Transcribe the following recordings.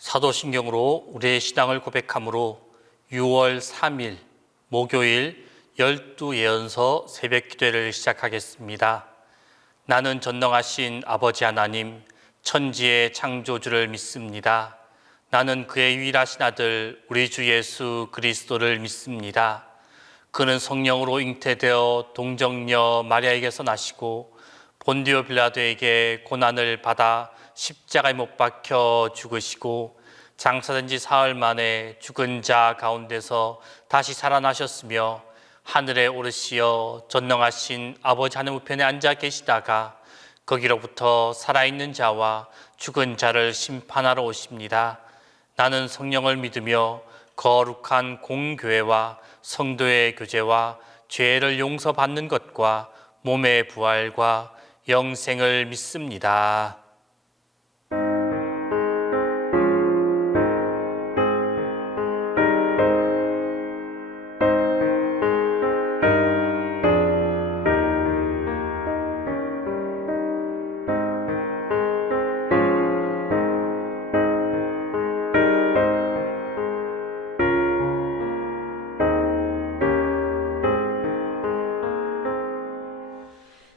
사도신경으로 우리의 신앙을 고백함으로 6월 3일 목요일 12예언서 새벽기도회를 시작하겠습니다. 나는 전능하신 아버지 하나님, 천지의 창조주를 믿습니다. 나는 그의 유일하신 아들 우리 주 예수 그리스도를 믿습니다. 그는 성령으로 잉태되어 동정녀 마리아에게서 나시고 본디오 빌라도에게 고난을 받아 십자가에 못 박혀 죽으시고 장사된 지 사흘 만에 죽은 자 가운데서 다시 살아나셨으며 하늘에 오르시어 전능하신 아버지 하늘 우편에 앉아 계시다가 거기로부터 살아있는 자와 죽은 자를 심판하러 오십니다. 나는 성령을 믿으며 거룩한 공교회와 성도의 교제와 죄를 용서받는 것과 몸의 부활과 영생을 믿습니다.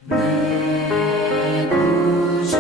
내 구주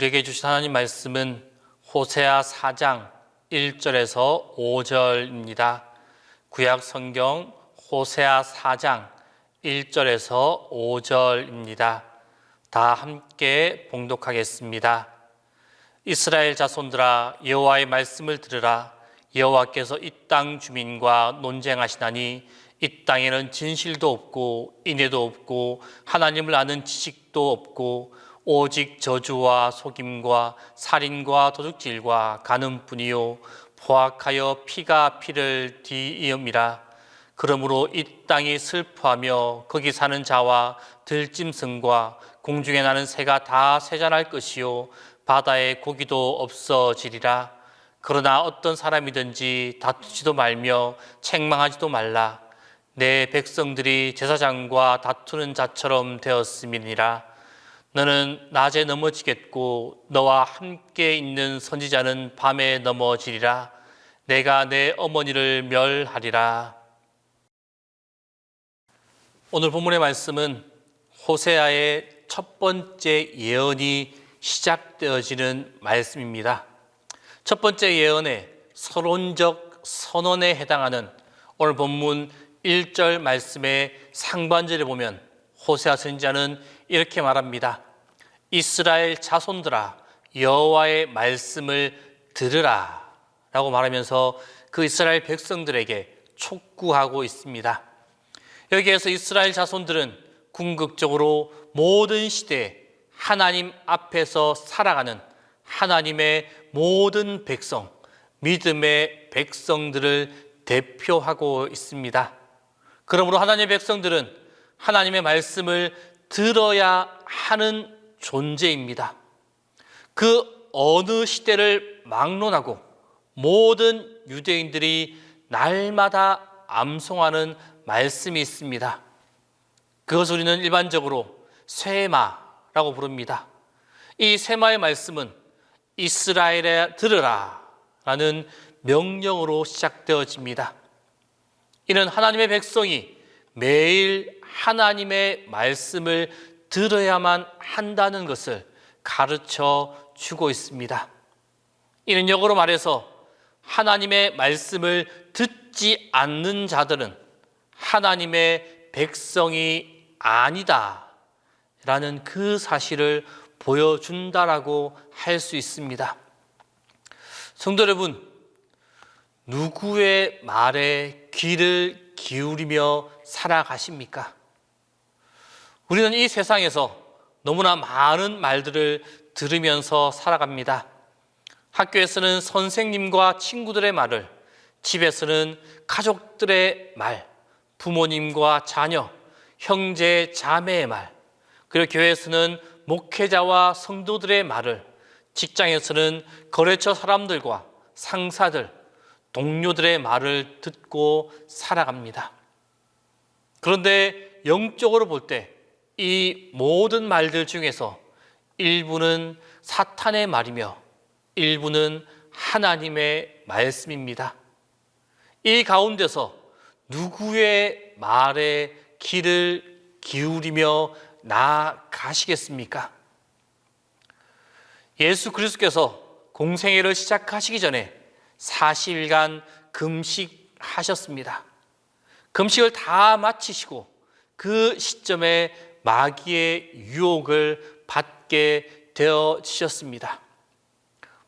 우리에게 주신 하나님 말씀은 호세아 4장 1절에서 5절입니다. 구약 성경 호세아 4장 1절에서 5절입니다. 다 함께 봉독하겠습니다. 이스라엘 자손들아, 여호와의 말씀을 들으라. 여호와께서 이 땅 주민과 논쟁하시나니 이 땅에는 진실도 없고 인애도 없고 하나님을 아는 지식도 없고 오직 저주와 속임과 살인과 도둑질과 간음뿐이요 포악하여 피가 피를 뒤이음이라. 그러므로 이 땅이 슬퍼하며 거기 사는 자와 들짐승과 공중에 나는 새가 다 쇠잔할 것이요 바다의 고기도 없어지리라. 그러나 어떤 사람이든지 다투지도 말며 책망하지도 말라. 내 백성들이 제사장과 다투는 자처럼 되었음이니라. 너는 낮에 넘어지겠고 너와 함께 있는 선지자는 밤에 넘어지리라. 내가 내 어머니를 멸하리라. 오늘 본문의 말씀은 호세아의 첫 번째 예언이 시작되어지는 말씀입니다. 첫 번째 예언의 서론적 선언에 해당하는 오늘 본문 1절 말씀의 상반절에 보면 호세아 선지자는 이렇게 말합니다. 이스라엘 자손들아, 여호와의 말씀을 들으라 라고 말하면서 그 이스라엘 백성들에게 촉구하고 있습니다. 여기에서 이스라엘 자손들은 궁극적으로 모든 시대에 하나님 앞에서 살아가는 하나님의 모든 백성, 믿음의 백성들을 대표하고 있습니다. 그러므로 하나님의 백성들은 하나님의 말씀을 들어야 하는 존재입니다. 그 어느 시대를 막론하고 모든 유대인들이 날마다 암송하는 말씀이 있습니다. 그것을 우리는 일반적으로 쇠마라고 부릅니다. 이 쇠마의 말씀은 이스라엘에 들으라 라는 명령으로 시작되어집니다. 이는 하나님의 백성이 매일 하나님의 말씀을 들어야만 한다는 것을 가르쳐 주고 있습니다. 이는 역으로 말해서 하나님의 말씀을 듣지 않는 자들은 하나님의 백성이 아니다 라는 그 사실을 보여준다라고 할 수 있습니다. 성도 여러분, 누구의 말에 귀를 기울이며 살아가십니까? 우리는 이 세상에서 너무나 많은 말들을 들으면서 살아갑니다. 학교에서는 선생님과 친구들의 말을, 집에서는 가족들의 말, 부모님과 자녀, 형제, 자매의 말, 그리고 교회에서는 목회자와 성도들의 말을, 직장에서는 거래처 사람들과 상사들, 동료들의 말을 듣고 살아갑니다. 그런데 영적으로 볼 때 이 모든 말들 중에서 일부는 사탄의 말이며 일부는 하나님의 말씀입니다. 이 가운데서 누구의 말에 귀를 기울이며 나아가시겠습니까? 예수 그리스도께서 공생애를 시작하시기 전에 40일간 금식하셨습니다. 금식을 다 마치시고 그 시점에 마귀의 유혹을 받게 되어지셨습니다.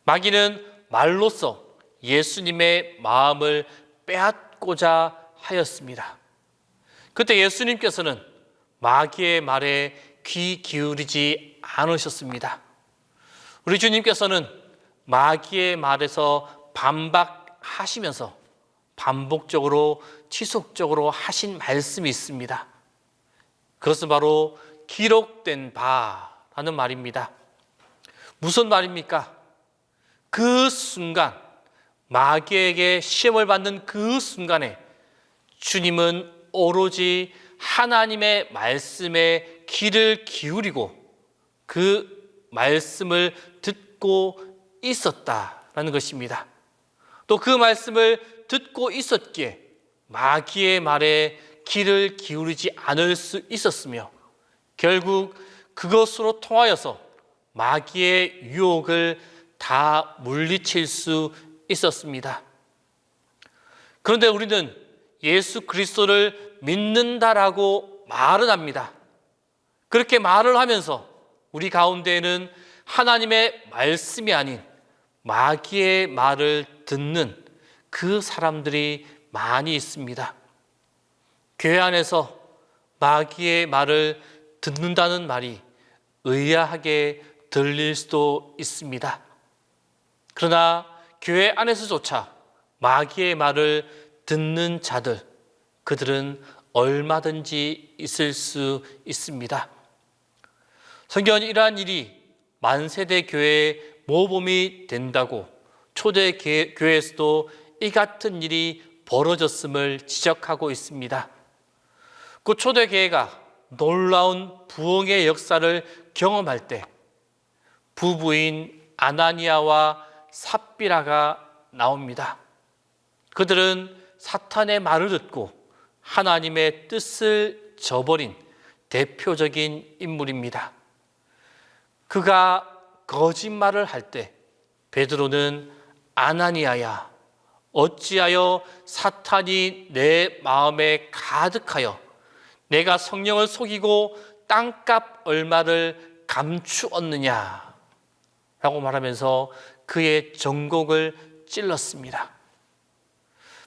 마귀는 말로써 예수님의 마음을 빼앗고자 하였습니다. 그때 예수님께서는 마귀의 말에 귀 기울이지 않으셨습니다. 우리 주님께서는 마귀의 말에서 반박하시면서 반복적으로 지속적으로 하신 말씀이 있습니다. 그것은 바로 기록된 바라는 말입니다. 무슨 말입니까? 그 순간, 마귀에게 시험을 받는 그 순간에 주님은 오로지 하나님의 말씀에 귀를 기울이고 그 말씀을 듣고 있었다라는 것입니다. 또 그 말씀을 듣고 있었기에 마귀의 말에 귀를 기울이지 않을 수 있었으며 결국 그것으로 통하여서 마귀의 유혹을 다 물리칠 수 있었습니다. 그런데 우리는 예수 그리스도를 믿는다라고 말은 합니다. 그렇게 말을 하면서 우리 가운데에는 하나님의 말씀이 아닌 마귀의 말을 듣는 그 사람들이 많이 있습니다. 교회 안에서 마귀의 말을 듣는다는 말이 의아하게 들릴 수도 있습니다. 그러나 교회 안에서조차 마귀의 말을 듣는 자들, 그들은 얼마든지 있을 수 있습니다. 성경은 이러한 일이 만세대 교회의 모범이 된다고 초대 교회에서도 이 같은 일이 벌어졌음을 지적하고 있습니다. 그 초대 교회가 놀라운 부흥의 역사를 경험할 때 부부인 아나니아와 삽비라가 나옵니다. 그들은 사탄의 말을 듣고 하나님의 뜻을 저버린 대표적인 인물입니다. 그가 거짓말을 할 때 베드로는 아나니아야, 어찌하여 사탄이 내 마음에 가득하여 내가 성령을 속이고 땅값 얼마를 감추었느냐 라고 말하면서 그의 전곡을 찔렀습니다.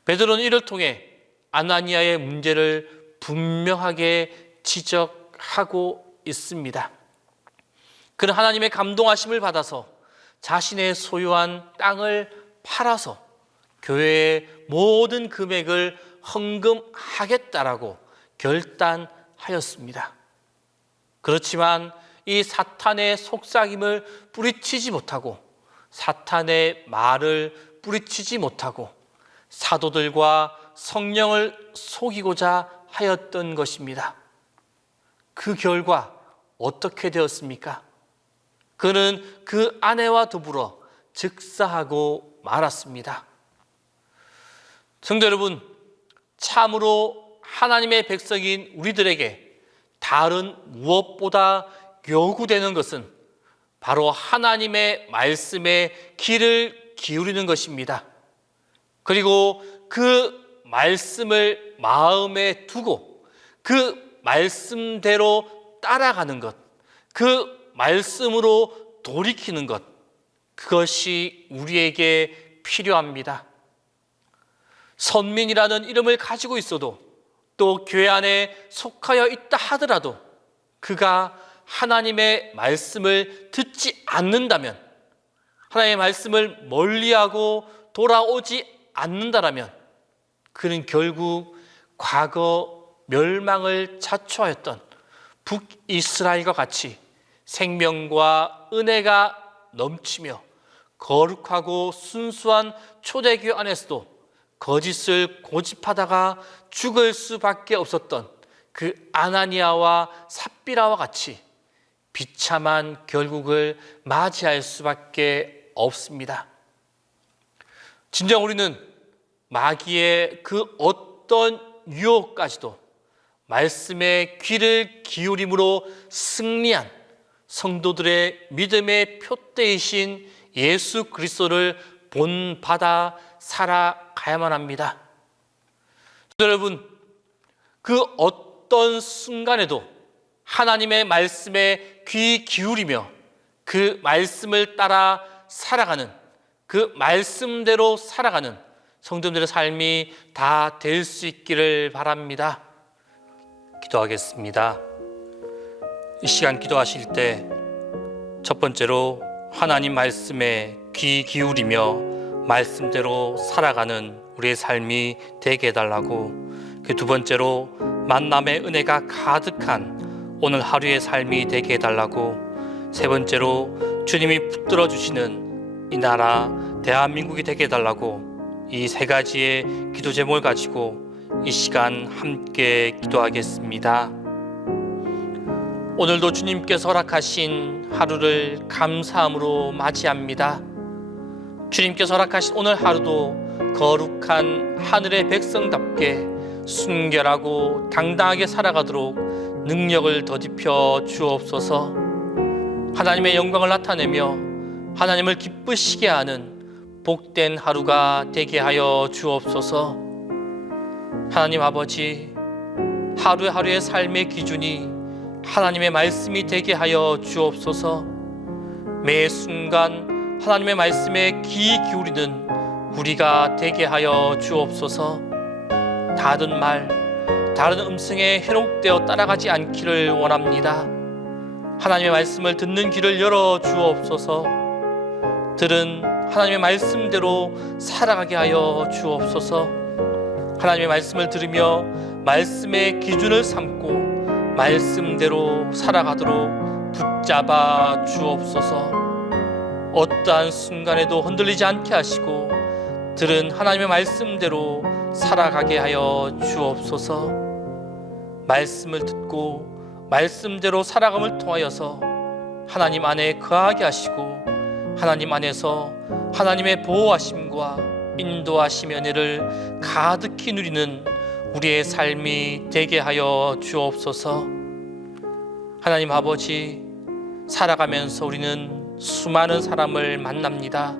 베드로는 이를 통해 아나니아의 문제를 분명하게 지적하고 있습니다. 그는 하나님의 감동하심을 받아서 자신의 소유한 땅을 팔아서 교회의 모든 금액을 헌금하겠다라고 결단하였습니다. 그렇지만 이 사탄의 속삭임을 뿌리치지 못하고 사탄의 말을 뿌리치지 못하고 사도들과 성령을 속이고자 하였던 것입니다. 그 결과 어떻게 되었습니까? 그는 그 아내와 더불어 즉사하고 말았습니다. 성도 여러분, 참으로 하나님의 백성인 우리들에게 다른 무엇보다 요구되는 것은 바로 하나님의 말씀에 귀를 기울이는 것입니다. 그리고 그 말씀을 마음에 두고 그 말씀대로 따라가는 것, 그 말씀으로 돌이키는 것, 그것이 우리에게 필요합니다. 선민이라는 이름을 가지고 있어도 또 교회 안에 속하여 있다 하더라도 그가 하나님의 말씀을 듣지 않는다면, 하나님의 말씀을 멀리하고 돌아오지 않는다라면 그는 결국 과거 멸망을 자초하였던 북이스라엘과 같이 생명과 은혜가 넘치며 거룩하고 순수한 초대교회 안에서도 거짓을 고집하다가 죽을 수밖에 없었던 그 아나니아와 삽비라와 같이 비참한 결국을 맞이할 수밖에 없습니다. 진정 우리는 마귀의 그 어떤 유혹까지도 말씀에 귀를 기울임으로 승리한 성도들의 믿음의 표대이신 예수 그리스도를 본받아 살아가야만 합니다. 여러분, 그 어떤 순간에도 하나님의 말씀에 귀 기울이며 그 말씀을 따라 살아가는, 그 말씀대로 살아가는 성도들의 삶이 다 될 수 있기를 바랍니다. 기도하겠습니다. 이 시간 기도하실 때 첫 번째로 하나님 말씀에 귀 기울이며 말씀대로 살아가는 우리의 삶이 되게 해달라고, 그 두 번째로 만남의 은혜가 가득한 오늘 하루의 삶이 되게 해달라고, 세 번째로 주님이 붙들어 주시는 이 나라 대한민국이 되게 해달라고, 이 세 가지의 기도 제목을 가지고 이 시간 함께 기도하겠습니다. 오늘도 주님께서 허락하신 하루를 감사함으로 맞이합니다. 주님께서 허락하신 오늘 하루도 거룩한 하늘의 백성답게 순결하고 당당하게 살아가도록 능력을 더딥혀 주옵소서. 하나님의 영광을 나타내며 하나님을 기쁘시게 하는 복된 하루가 되게 하여 주옵소서. 하나님 아버지, 하루하루의 삶의 기준이 하나님의 말씀이 되게 하여 주옵소서. 매 순간 하나님의 말씀에 귀 기울이는 우리가 되게 하여 주옵소서. 다른 말, 다른 음성에 현혹되어 따라가지 않기를 원합니다. 하나님의 말씀을 듣는 귀를 열어 주옵소서. 들은 하나님의 말씀대로 살아가게 하여 주옵소서. 하나님의 말씀을 들으며 말씀의 기준을 삼고 말씀대로 살아가도록 붙잡아 주옵소서. 어떠한 순간에도 흔들리지 않게 하시고 들은 하나님의 말씀대로 살아가게 하여 주옵소서. 말씀을 듣고 말씀대로 살아감을 통하여서 하나님 안에 거하게 하시고 하나님 안에서 하나님의 보호하심과 인도하심의 은혜를 가득히 누리는 우리의 삶이 되게 하여 주옵소서. 하나님 아버지, 살아가면서 우리는 수많은 사람을 만납니다.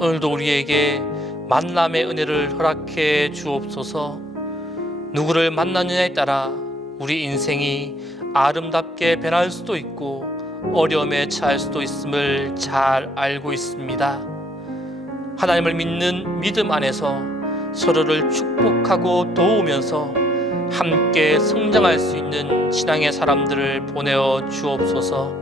오늘도 우리에게 만남의 은혜를 허락해 주옵소서. 누구를 만나느냐에 따라 우리 인생이 아름답게 변할 수도 있고 어려움에 처할 수도 있음을 잘 알고 있습니다. 하나님을 믿는 믿음 안에서 서로를 축복하고 도우면서 함께 성장할 수 있는 신앙의 사람들을 보내어 주옵소서.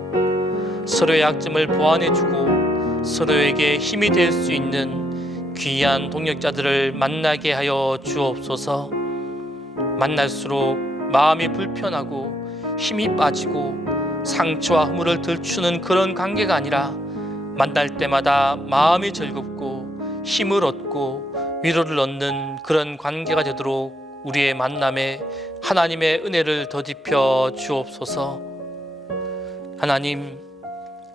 서로의 약점을 보완해주고 서로에게 힘이 될 수 있는 귀한 동역자들을 만나게 하여 주옵소서. 만날수록 마음이 불편하고 힘이 빠지고 상처와 허물을 들추는 그런 관계가 아니라 만날 때마다 마음이 즐겁고 힘을 얻고 위로를 얻는 그런 관계가 되도록 우리의 만남에 하나님의 은혜를 더딥혀 주옵소서. 하나님,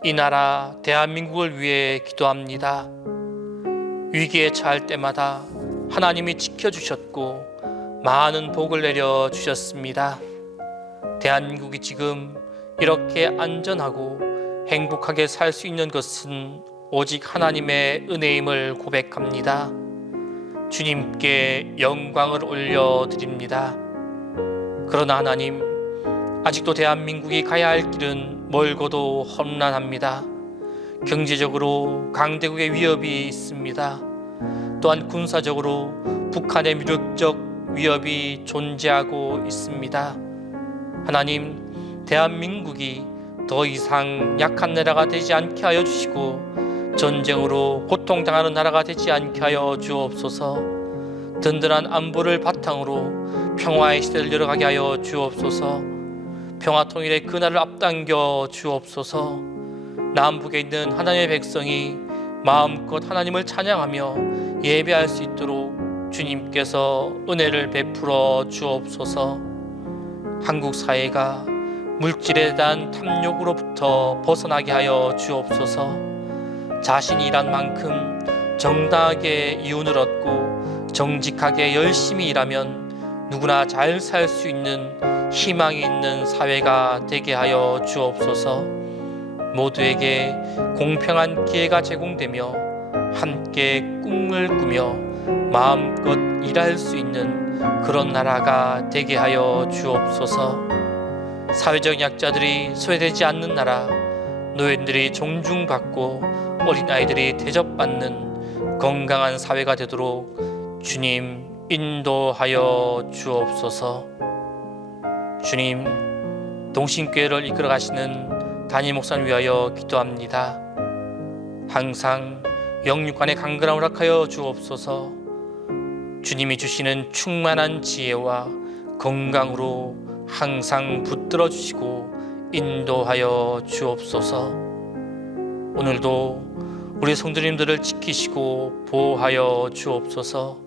이 나라 대한민국을 위해 기도합니다. 위기에 처할 때마다 하나님이 지켜주셨고 많은 복을 내려 주셨습니다. 대한민국이 지금 이렇게 안전하고 행복하게 살 수 있는 것은 오직 하나님의 은혜임을 고백합니다. 주님께 영광을 올려드립니다. 그러나 하나님, 아직도 대한민국이 가야 할 길은 멀고도 험난합니다. 경제적으로 강대국의 위협이 있습니다. 또한 군사적으로 북한의 무력적 위협이 존재하고 있습니다. 하나님, 대한민국이 더 이상 약한 나라가 되지 않게 하여 주시고 전쟁으로 고통당하는 나라가 되지 않게 하여 주옵소서. 든든한 안보를 바탕으로 평화의 시대를 열어가게 하여 주옵소서. 평화 통일의 그날을 앞당겨 주옵소서. 남북에 있는 하나님의 백성이 마음껏 하나님을 찬양하며 예배할 수 있도록 주님께서 은혜를 베풀어 주옵소서. 한국 사회가 물질에 대한 탐욕으로부터 벗어나게 하여 주옵소서. 자신이 일한 만큼 정당하게 이윤을 얻고 정직하게 열심히 일하면 누구나 잘 살 수 있는 희망이 있는 사회가 되게 하여 주옵소서. 모두에게 공평한 기회가 제공되며 함께 꿈을 꾸며 마음껏 일할 수 있는 그런 나라가 되게 하여 주옵소서. 사회적 약자들이 소외되지 않는 나라, 노인들이 존중받고 어린아이들이 대접받는 건강한 사회가 되도록 주님 인도하여 주옵소서. 주님, 동신교회를 이끌어 가시는 담임 목사님 위하여 기도합니다. 항상 영육간의 강건함을 허락하여 주옵소서. 주님이 주시는 충만한 지혜와 건강으로 항상 붙들어 주시고 인도하여 주옵소서. 오늘도 우리 성도님들을 지키시고 보호하여 주옵소서.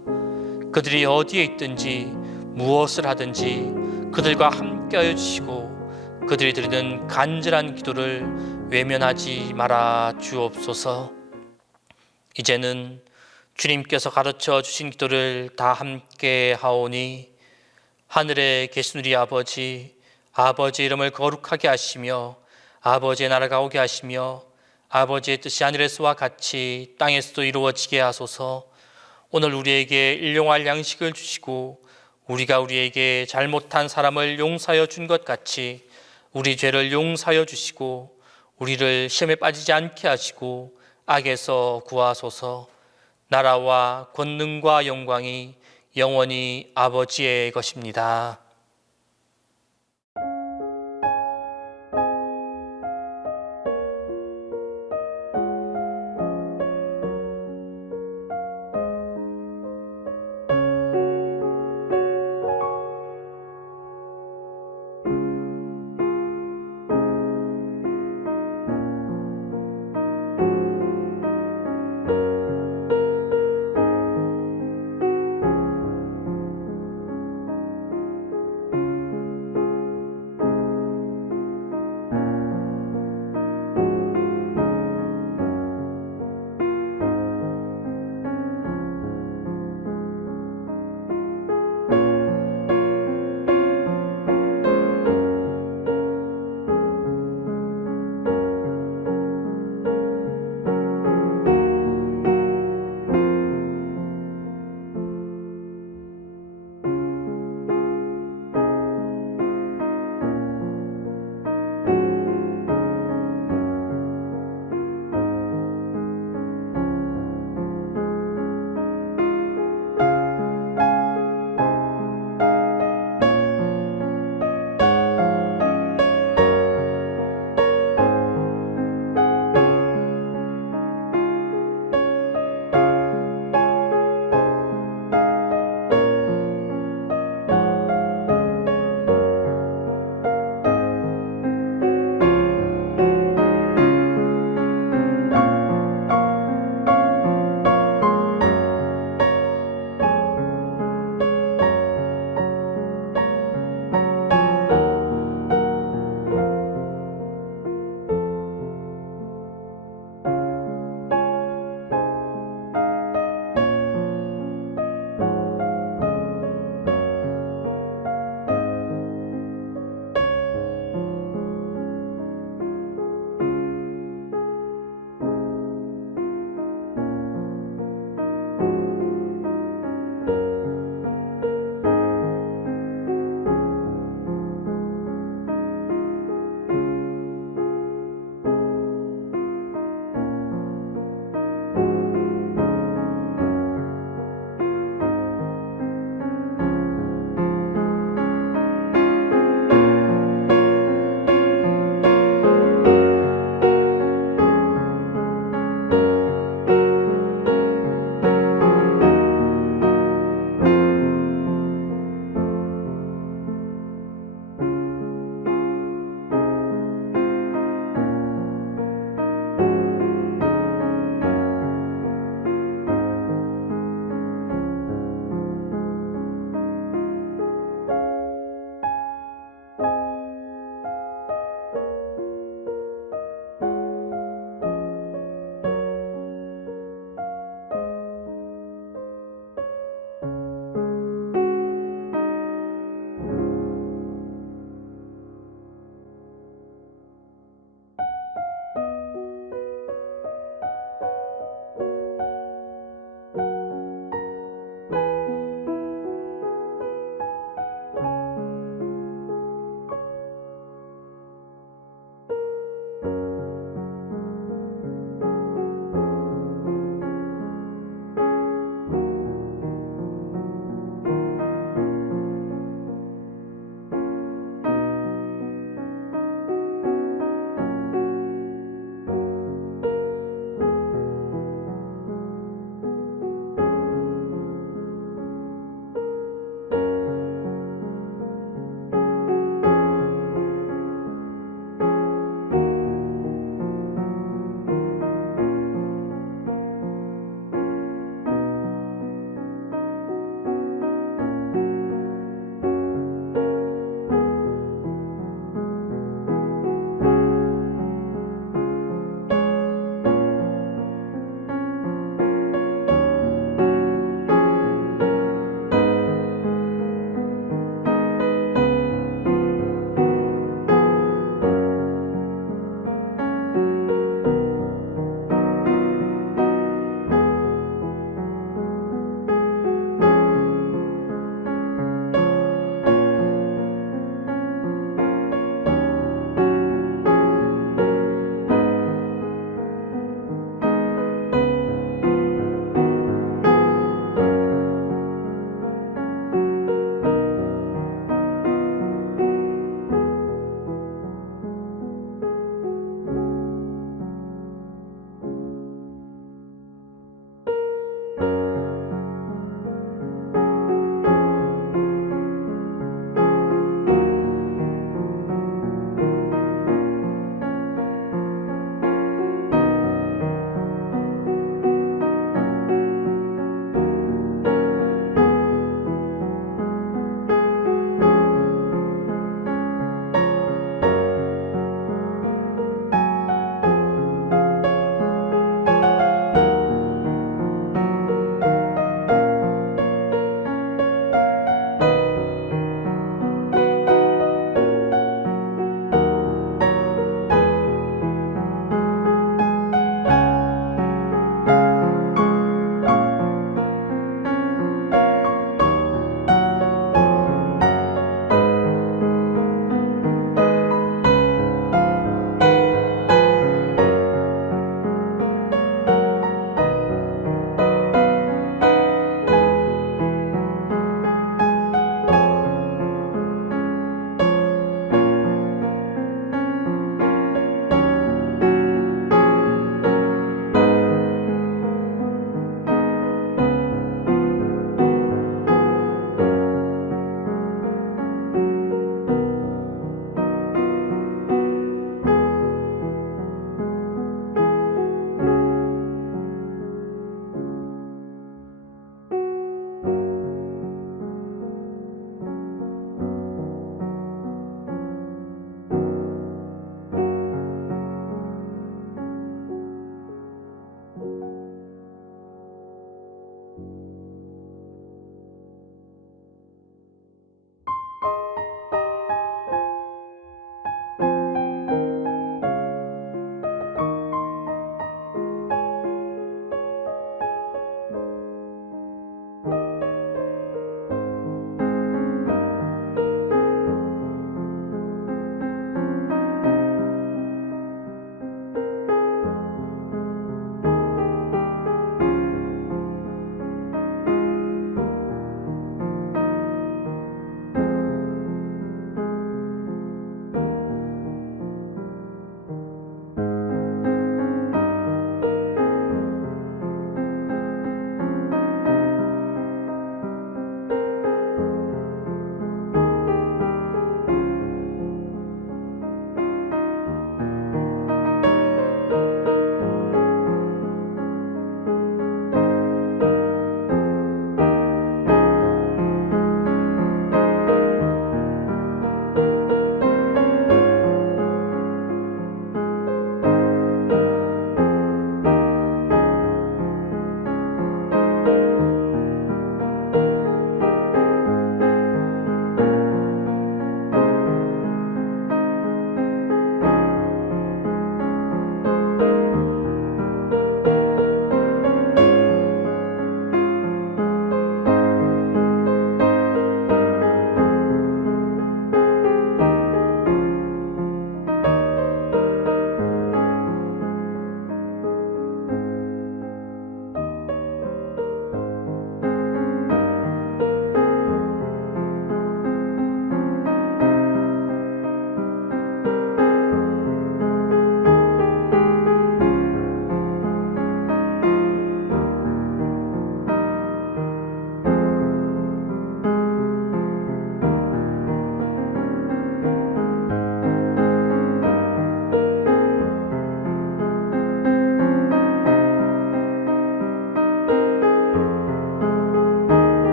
그들이 어디에 있든지 무엇을 하든지 그들과 함께하여 주시고 그들이 드리는 간절한 기도를 외면하지 말아 주옵소서. 이제는 주님께서 가르쳐 주신 기도를 다 함께 하오니 하늘에 계신 우리 아버지, 아버지 이름을 거룩하게 하시며 아버지의 나라가 오게 하시며 아버지의 뜻이 하늘에서와 같이 땅에서도 이루어지게 하소서. 오늘 우리에게 일용할 양식을 주시고 우리가 우리에게 잘못한 사람을 용서하여 준 것 같이 우리 죄를 용서하여 주시고 우리를 시험에 빠지지 않게 하시고 악에서 구하소서. 나라와 권능과 영광이 영원히 아버지의 것입니다.